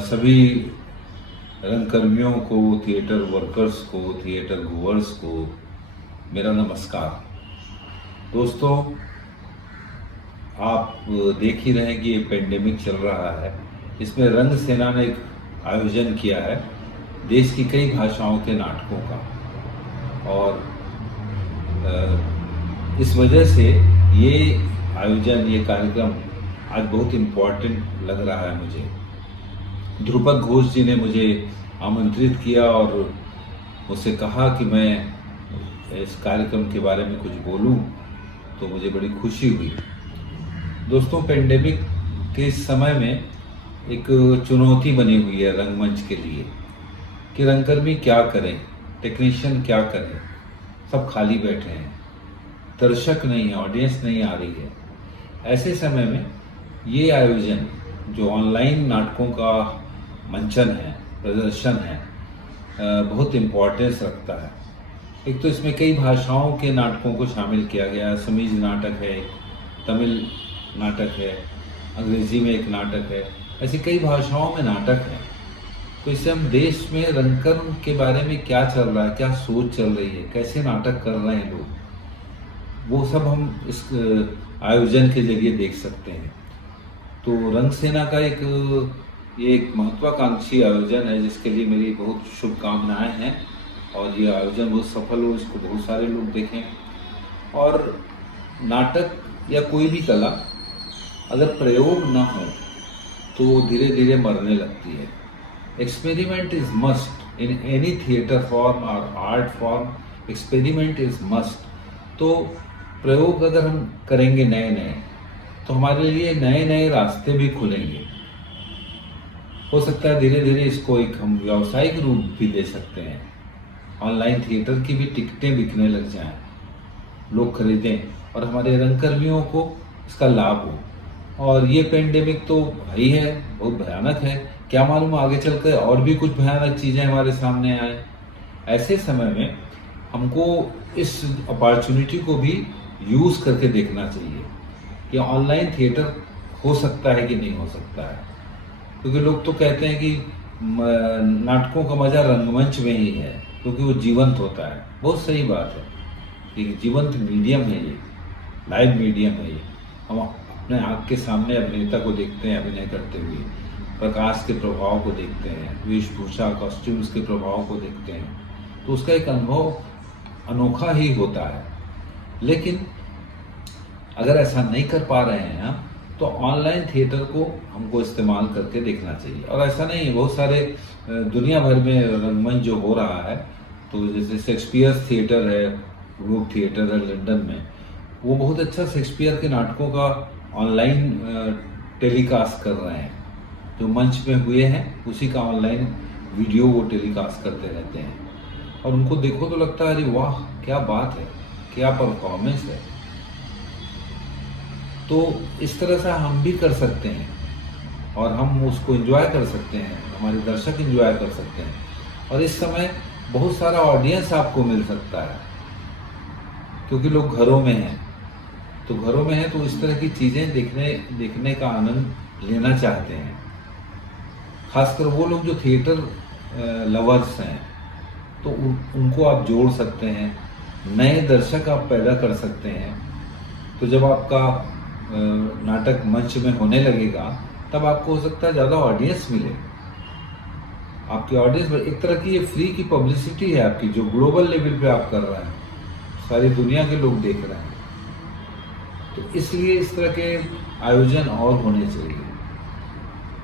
सभी रंगकर्मियों को, theatre workers को, थिएटर गोवर्स को मेरा नमस्कार। दोस्तों, आप देख ही रहे हैं कि ये पेंडेमिक चल रहा है। इसमें रंग सेना ने एक आयोजन किया है देश की कई भाषाओं के नाटकों का, और इस वजह से ये आयोजन, ये कार्यक्रम आज बहुत इम्पोर्टेंट लग रहा है मुझे। ध्रुपद घोष जी ने मुझे आमंत्रित किया और मुझसे कहा कि मैं इस कार्यक्रम के बारे में कुछ बोलूं, तो मुझे बड़ी खुशी हुई। दोस्तों, पेंडेमिक के इस समय में एक चुनौती बनी हुई है रंगमंच के लिए कि रंगकर्मी क्या करें, टेक्नीशियन क्या करें। सब खाली बैठे हैं, दर्शक नहीं है, ऑडियंस नहीं आ रही है। ऐसे समय में ये आयोजन जो ऑनलाइन नाटकों का मंचन है, प्रदर्शन है, बहुत इम्पोर्टेंस रखता है। एक तो इसमें कई भाषाओं के नाटकों को शामिल किया गया है। समीज नाटक है, तमिल नाटक है, अंग्रेजी में एक नाटक है, ऐसी कई भाषाओं में नाटक है। तो इससे हम देश में रंगकर्म के बारे में क्या चल रहा है, क्या सोच चल रही है, कैसे नाटक कर रहे हैं लोग, वो सब हम इस आयोजन के जरिए देख सकते हैं। तो रंग सेना का ये एक महत्वाकांक्षी आयोजन है, जिसके लिए मेरी बहुत शुभकामनाएं हैं, और ये आयोजन बहुत सफल हो, इसको बहुत सारे लोग देखें। और नाटक या कोई भी कला अगर प्रयोग न हो तो धीरे धीरे मरने लगती है। Experiment is must in any theatre form और art form. Experiment is must. तो प्रयोग अगर हम करेंगे नए नए, तो हमारे लिए नए नए रास्ते भी खुलेंगे। हो सकता है धीरे धीरे इसको एक हम व्यावसायिक रूप भी दे सकते हैं। ऑनलाइन थिएटर की भी टिकटें बिकने लग जाएं, लोग खरीदें और हमारे रंगकर्मियों को इसका लाभ हो। और ये पेंडेमिक तो भाई है, बहुत भयानक है। क्या मालूम आगे चलकर और भी कुछ भयानक चीज़ें हमारे सामने आए। ऐसे समय में हमको इस अपॉर्चुनिटी को भी यूज़ करके देखना चाहिए कि ऑनलाइन थिएटर हो सकता है कि नहीं हो सकता है। क्योंकि लोग तो कहते हैं कि नाटकों का मजा रंगमंच में ही है, क्योंकि वो जीवंत होता है। बहुत सही बात है। ये जीवंत मीडियम है, ये लाइव मीडियम है। ये हम अपने आँख के सामने अभिनेता को देखते हैं अभिनय करते हुए, प्रकाश के प्रभाव को देखते हैं, वेशभूषा, कॉस्ट्यूम्स के प्रभाव को देखते हैं, तो उसका एक अनुभव अनोखा ही होता है। लेकिन अगर ऐसा नहीं कर पा रहे हैं हम, तो ऑनलाइन थिएटर को हमको इस्तेमाल करके देखना चाहिए। और ऐसा नहीं है, बहुत सारे दुनिया भर में रंगमंच जो हो रहा है, तो जैसे शेक्सपियर थिएटर है, ग्लोब थिएटर है लंदन में, वो बहुत अच्छा शेक्सपियर के नाटकों का ऑनलाइन टेलीकास्ट कर रहे हैं। जो मंच में हुए हैं उसी का ऑनलाइन वीडियो वो टेलीकास्ट करते रहते हैं, और उनको देखो तो लगता है अरे वाह, क्या बात है, क्या परफॉर्मेंस है। तो इस तरह से हम भी कर सकते हैं और हम उसको एंजॉय कर सकते हैं, हमारे दर्शक एंजॉय कर सकते हैं। और इस समय बहुत सारा ऑडियंस आपको मिल सकता है, क्योंकि लोग घरों में हैं। तो घरों में हैं तो इस तरह की चीज़ें देखने का आनंद लेना चाहते हैं। खासकर वो लोग जो थिएटर लवर्स हैं, तो उनको आप जोड़ सकते हैं, नए दर्शक आप पैदा कर सकते हैं। तो जब आपका नाटक मंच में होने लगेगा, तब आपको हो सकता है ज़्यादा ऑडियंस मिले। आपकी ऑडियंस एक तरह की ये फ्री की पब्लिसिटी है आपकी, जो ग्लोबल लेवल पे आप कर रहे हैं, सारी दुनिया के लोग देख रहे हैं। तो इसलिए इस तरह के आयोजन और होने चाहिए,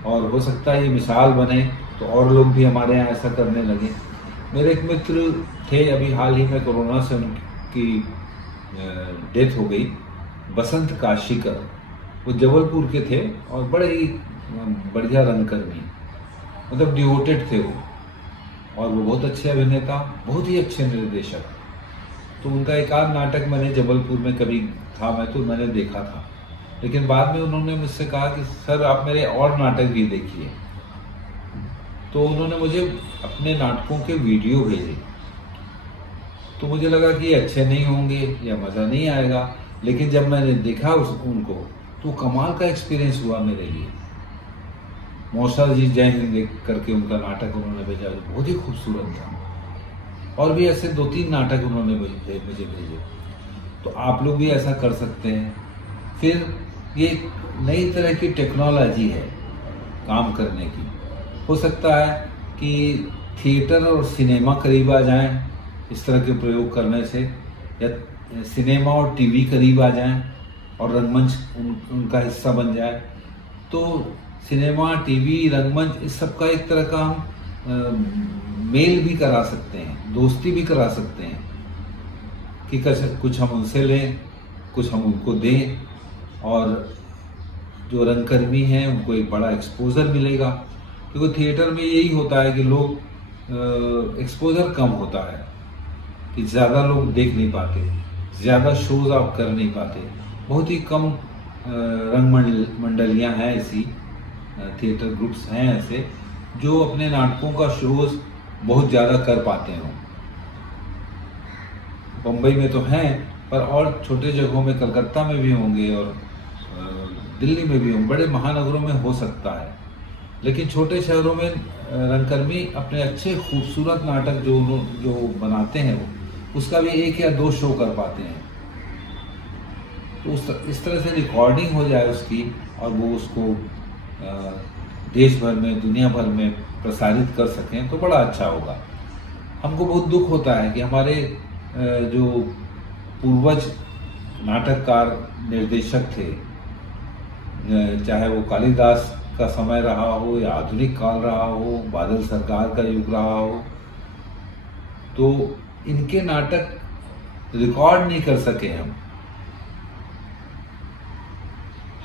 और हो सकता है ये मिसाल बने तो और लोग भी हमारे यहाँ ऐसा करने लगे। मेरे एक मित्र थे, अभी हाल ही में कोरोना से उनकी डेथ हो गई, बसंत काशीकर। वो जबलपुर के थे और बड़े ही बढ़िया रंगकर्मी, मतलब डिवोटेड थे वो, और वो बहुत अच्छे अभिनेता, बहुत ही अच्छे निर्देशक। तो उनका एक आध नाटक मैंने जबलपुर में कभी था, मैं तो मैंने देखा था। लेकिन बाद में उन्होंने मुझसे कहा कि सर आप मेरे और नाटक भी देखिए। तो उन्होंने मुझे अपने नाटकों के वीडियो भेजे। तो मुझे लगा कि ये अच्छे नहीं होंगे या मज़ा नहीं आएगा, लेकिन जब मैंने देखा उनको, तो कमाल का एक्सपीरियंस हुआ मेरे लिए। मौसा जी जय हिंद लिख करके उनका नाटक उन्होंने भेजा, जो बहुत ही खूबसूरत था। और भी ऐसे 2-3 नाटक उन्होंने मुझे भेजे। तो आप लोग भी ऐसा कर सकते हैं। फिर ये नई तरह की टेक्नोलॉजी है काम करने की। हो सकता है कि थिएटर और सिनेमा करीब आ जाएं इस तरह के प्रयोग करने से, या सिनेमा और टीवी करीब आ जाएं और रंगमंच उनका हिस्सा बन जाए। तो सिनेमा, टीवी, रंगमंच इस सब का एक तरह का हम मेल भी करा सकते हैं, दोस्ती भी करा सकते हैं कि कुछ हम उनसे लें, कुछ हम उनको दें, और जो रंगकर्मी हैं उनको एक बड़ा एक्सपोजर मिलेगा। क्योंकि थिएटर में यही होता है कि लोग एक्सपोजर कम होता है, कि ज़्यादा लोग देख नहीं पाते, ज़्यादा शोज़ आप कर नहीं पाते। बहुत ही कम रंग मंडलियाँ हैं ऐसी, थिएटर ग्रुप्स हैं ऐसे जो अपने नाटकों का शोज़ बहुत ज़्यादा कर पाते हों। बम्बई में तो हैं, पर और छोटे जगहों में, कलकत्ता में भी होंगे और दिल्ली में भी होंगे, बड़े महानगरों में हो सकता है। लेकिन छोटे शहरों में रंगकर्मी अपने अच्छे खूबसूरत नाटक जो बनाते हैं वो उसका भी 1 या 2 शो कर पाते हैं। तो इस तरह से रिकॉर्डिंग हो जाए उसकी, और वो उसको देश भर में, दुनिया भर में प्रसारित कर सकें तो बड़ा अच्छा होगा। हमको बहुत दुख होता है कि हमारे जो पूर्वज नाटककार, निर्देशक थे, चाहे वो कालिदास का समय रहा हो या आधुनिक काल रहा हो, बादल सरकार का युग रहा हो, तो इनके नाटक रिकॉर्ड नहीं कर सके हम।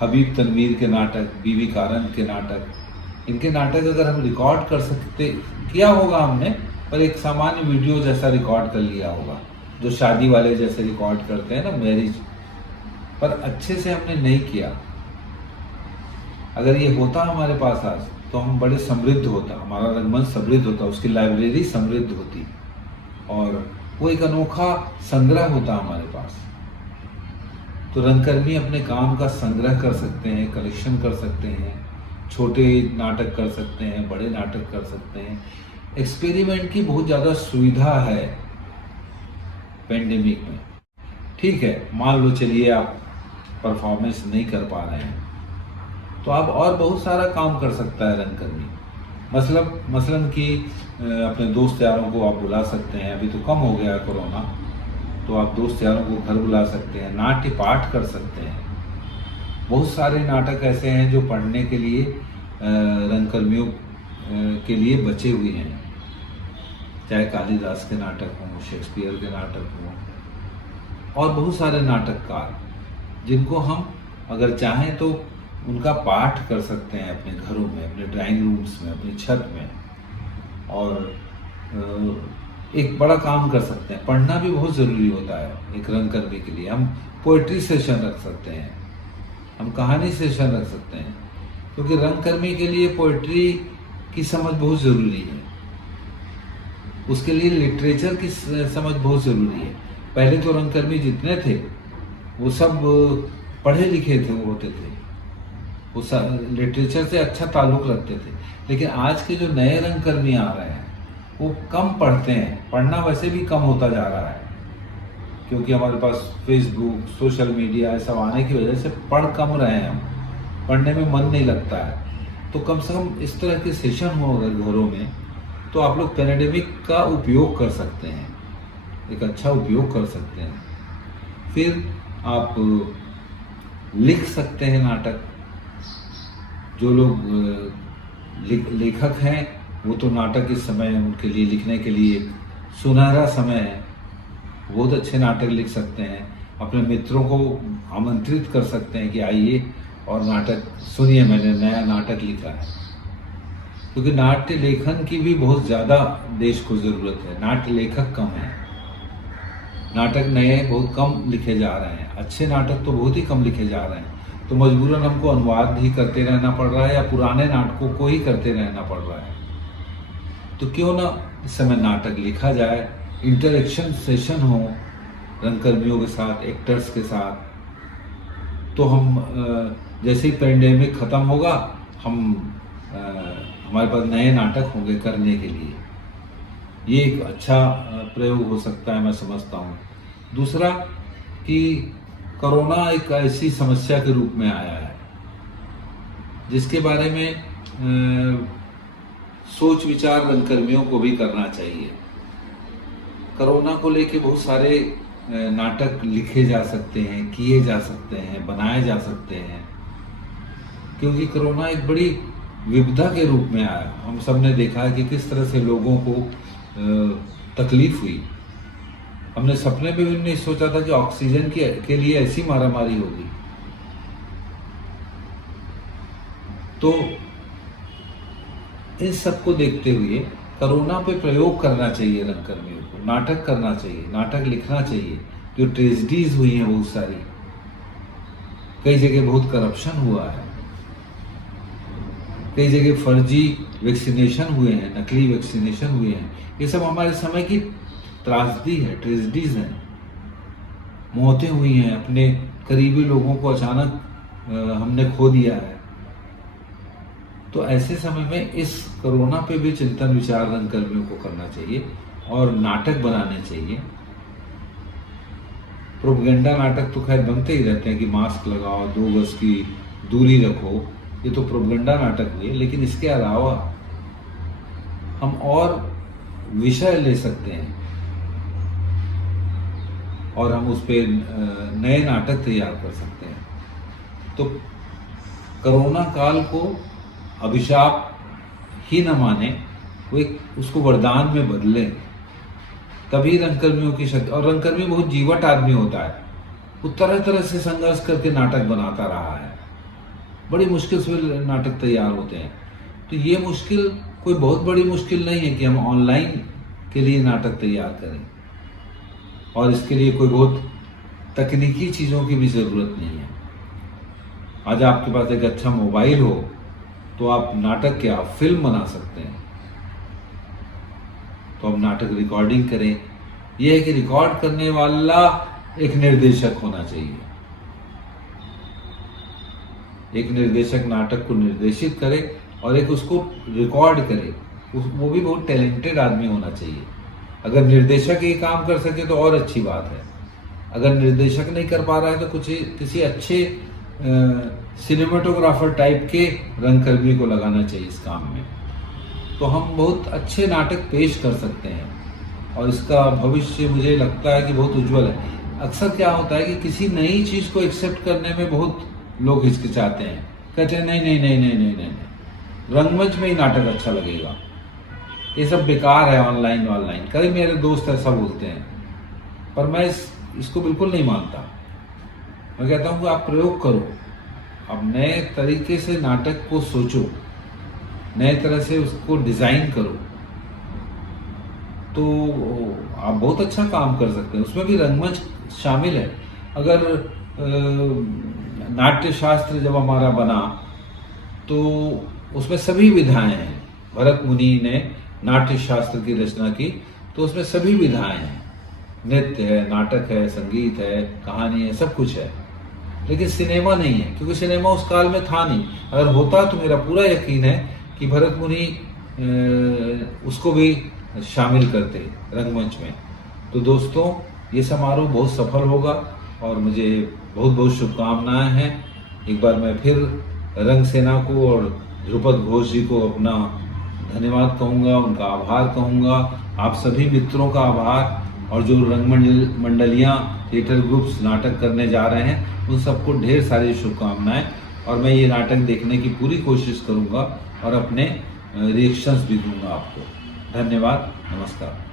हबीब तनवीर के नाटक, बीवी कारन के नाटक, इनके नाटक अगर हम रिकॉर्ड कर सकते, किया होगा हमने, पर एक सामान्य वीडियो जैसा रिकॉर्ड कर लिया होगा, जो शादी वाले जैसे रिकॉर्ड करते हैं ना, मैरिज, पर अच्छे से हमने नहीं किया। अगर ये होता हमारे पास आज तो हम बड़े समृद्ध होता, हमारा रंगमंच समृद्ध होता, उसकी लाइब्रेरी समृद्ध होती, और वो एक अनोखा संग्रह होता हमारे पास। तो रंगकर्मी अपने काम का संग्रह कर सकते हैं, कलेक्शन कर सकते हैं, छोटे नाटक कर सकते हैं, बड़े नाटक कर सकते हैं। एक्सपेरिमेंट की बहुत ज़्यादा सुविधा है पेंडेमिक में। ठीक है, मान लो चलिए आप परफॉर्मेंस नहीं कर पा रहे हैं, तो आप और बहुत सारा काम कर सकता है रंगकर्मी। मसलन कि अपने दोस्त यारों को आप बुला सकते हैं। अभी तो कम हो गया कोरोना, तो आप दोस्त यारों को घर बुला सकते हैं, नाट्य पाठ कर सकते हैं। बहुत सारे नाटक ऐसे हैं जो पढ़ने के लिए रंगकर्मियों के लिए बचे हुए हैं, चाहे कालिदास के नाटक हों, शेक्सपियर के नाटक हों, और बहुत सारे नाटककार जिनको हम अगर चाहें तो उनका पाठ कर सकते हैं अपने घरों में, अपने ड्राइंग रूम्स में, अपनी छत में, और एक बड़ा काम कर सकते हैं। पढ़ना भी बहुत ज़रूरी होता है एक रंगकर्मी के लिए। हम पोइट्री सेशन रख सकते हैं, हम कहानी सेशन रख सकते हैं, क्योंकि रंगकर्मी के लिए पोइट्री की समझ बहुत ज़रूरी है, उसके लिए लिटरेचर की समझ बहुत ज़रूरी है। पहले तो रंगकर्मी जितने थे वो सब पढ़े लिखे थे, वो होते थे, वो लिटरेचर से अच्छा ताल्लुक़ रखते थे। लेकिन आज के जो नए रंगकर्मी आ रहे हैं वो कम पढ़ते हैं, पढ़ना वैसे भी कम होता जा रहा है, क्योंकि हमारे पास फेसबुक, सोशल मीडिया सब आने की वजह से पढ़ कम रहे हैं हम, पढ़ने में मन नहीं लगता है। तो कम से कम इस तरह के सेशन हो अगर घरों में, तो आप लोग पेंडेमिक का उपयोग कर सकते हैं, एक अच्छा उपयोग कर सकते हैं। फिर आप लिख सकते हैं नाटक। जो लोग लेखक हैं वो तो नाटक इस समय उनके लिए, लिखने के लिए एक सुनहरा समय है, बहुत अच्छे नाटक लिख सकते हैं। अपने मित्रों को आमंत्रित कर सकते हैं कि आइए और नाटक सुनिए, मैंने नया नाटक लिखा है। क्योंकि नाट्य लेखन की भी बहुत ज़्यादा देश को ज़रूरत है, नाट्य लेखक कम है, नाटक नए बहुत कम लिखे जा रहे हैं, अच्छे नाटक तो बहुत ही कम लिखे जा रहे हैं। तो मजबूरन हमको अनुवाद ही करते रहना पड़ रहा है, या पुराने नाटकों को ही करते रहना पड़ रहा है। तो क्यों ना इस समय नाटक लिखा जाए, इंटरेक्शन सेशन हो रंगकर्मियों के साथ, एक्टर्स के साथ। तो हम जैसे ही पेंडेमिक ख़त्म होगा, हम हमारे पास नए नाटक होंगे करने के लिए। ये एक अच्छा प्रयोग हो सकता है, मैं समझता हूँ। दूसरा कि कोरोना एक ऐसी समस्या के रूप में आया है जिसके बारे में सोच विचार रंगकर्मियों को भी करना चाहिए। कोरोना को लेके बहुत सारे नाटक लिखे जा सकते हैं, किए जा सकते हैं, बनाए जा सकते हैं, क्योंकि कोरोना एक बड़ी विपदा के रूप में आया। हम सब ने देखा है कि किस तरह से लोगों को तकलीफ हुई। हमने सपने में भी नहीं सोचा था कि ऑक्सीजन के लिए ऐसी मारामारी होगी। तो इन सबको देखते हुए कोरोना पे प्रयोग करना चाहिए रंगकर्मियों को, नाटक करना चाहिए, नाटक लिखना चाहिए। जो ट्रेजेडीज हुई हैं बहुत सारी, कई जगह बहुत करप्शन हुआ है, कई जगह फर्जी वैक्सीनेशन हुए हैं, नकली वैक्सीनेशन हुए हैं। ये सब हमारे समय की त्रासदी है, ट्रेजेडीज हैं। मौतें हुई हैं, अपने करीबी लोगों को अचानक हमने खो दिया है। तो ऐसे समय में इस कोरोना पे भी चिंतन विचार रंगकर्मियों को करना चाहिए और नाटक बनाने चाहिए। प्रोपेगेंडा नाटक तो खैर बनते ही रहते हैं कि मास्क लगाओ, 2 गज की दूरी रखो, ये तो प्रोपेगेंडा नाटक हुए। लेकिन इसके अलावा हम और विषय ले सकते हैं और हम उस पर नए नाटक तैयार कर सकते हैं। तो कोरोना काल को अभिशाप ही न माने, वो उसको वरदान में बदले, तभी रंगकर्मियों की शक्ति। और रंगकर्मी बहुत जीवट आदमी होता है, वो तरह तरह से संघर्ष करके नाटक बनाता रहा है, बड़ी मुश्किल से नाटक तैयार होते हैं। तो ये मुश्किल कोई बहुत बड़ी मुश्किल नहीं है कि हम ऑनलाइन के लिए नाटक तैयार करें, और इसके लिए कोई बहुत तकनीकी चीज़ों की भी ज़रूरत नहीं है। आज आपके पास एक अच्छा मोबाइल हो तो आप नाटक क्या फिल्म बना सकते हैं। तो हम नाटक रिकॉर्डिंग करें। यह है कि रिकॉर्ड करने वाला एक निर्देशक होना चाहिए। एक निर्देशक नाटक को निर्देशित करे और एक उसको रिकॉर्ड करे, वो भी बहुत टैलेंटेड आदमी होना चाहिए। अगर निर्देशक ये काम कर सके तो और अच्छी बात है। अगर निर्देशक नहीं कर पा रहा है तो कुछ किसी अच्छे सिनेमेटोग्राफर टाइप के रंगकर्मी को लगाना चाहिए इस काम में। तो हम बहुत अच्छे नाटक पेश कर सकते हैं और इसका भविष्य मुझे लगता है कि बहुत उज्जवल है। अक्सर क्या होता है कि किसी नई चीज़ को एक्सेप्ट करने में बहुत लोग हिचकिचाते हैं, कहते हैं नहीं नहीं नहीं नहीं नहीं नहीं, नहीं। रंगमंच में ही नाटक अच्छा लगेगा, ये सब बेकार है, ऑनलाइन। कई मेरे दोस्त ऐसा बोलते हैं, पर मैं इसको बिल्कुल नहीं मानता। मैं कहता हूँ कि आप प्रयोग करो, अब नए तरीके से नाटक को सोचो, नए तरह से उसको डिजाइन करो, तो आप बहुत अच्छा काम कर सकते हैं। उसमें भी रंगमंच शामिल है। अगर नाट्य शास्त्र जब हमारा बना तो उसमें सभी विधाएं हैं। भरत मुनि ने नाट्य शास्त्र की रचना की तो उसमें सभी विधाएं हैं, नृत्य है, नाटक है, संगीत है, कहानी है, सब कुछ है। लेकिन सिनेमा नहीं है, क्योंकि सिनेमा उस काल में था नहीं। अगर होता तो मेरा पूरा यकीन है कि भरत मुनि उसको भी शामिल करते रंगमंच में। तो दोस्तों, ये समारोह बहुत सफल होगा और मुझे बहुत बहुत शुभकामनाएं हैं। एक बार मैं फिर रंग सेना को और ध्रुपद घोष जी को अपना धन्यवाद कहूँगा, उनका आभार कहूँगा, आप सभी मित्रों का आभार, और जो रंग मंडलियाँ, थिएटर ग्रुप्स नाटक करने जा रहे हैं, उन सबको ढेर सारी शुभकामनाएं। और मैं ये नाटक देखने की पूरी कोशिश करूँगा और अपने रिएक्शंस भी दूंगा आपको। धन्यवाद, नमस्कार।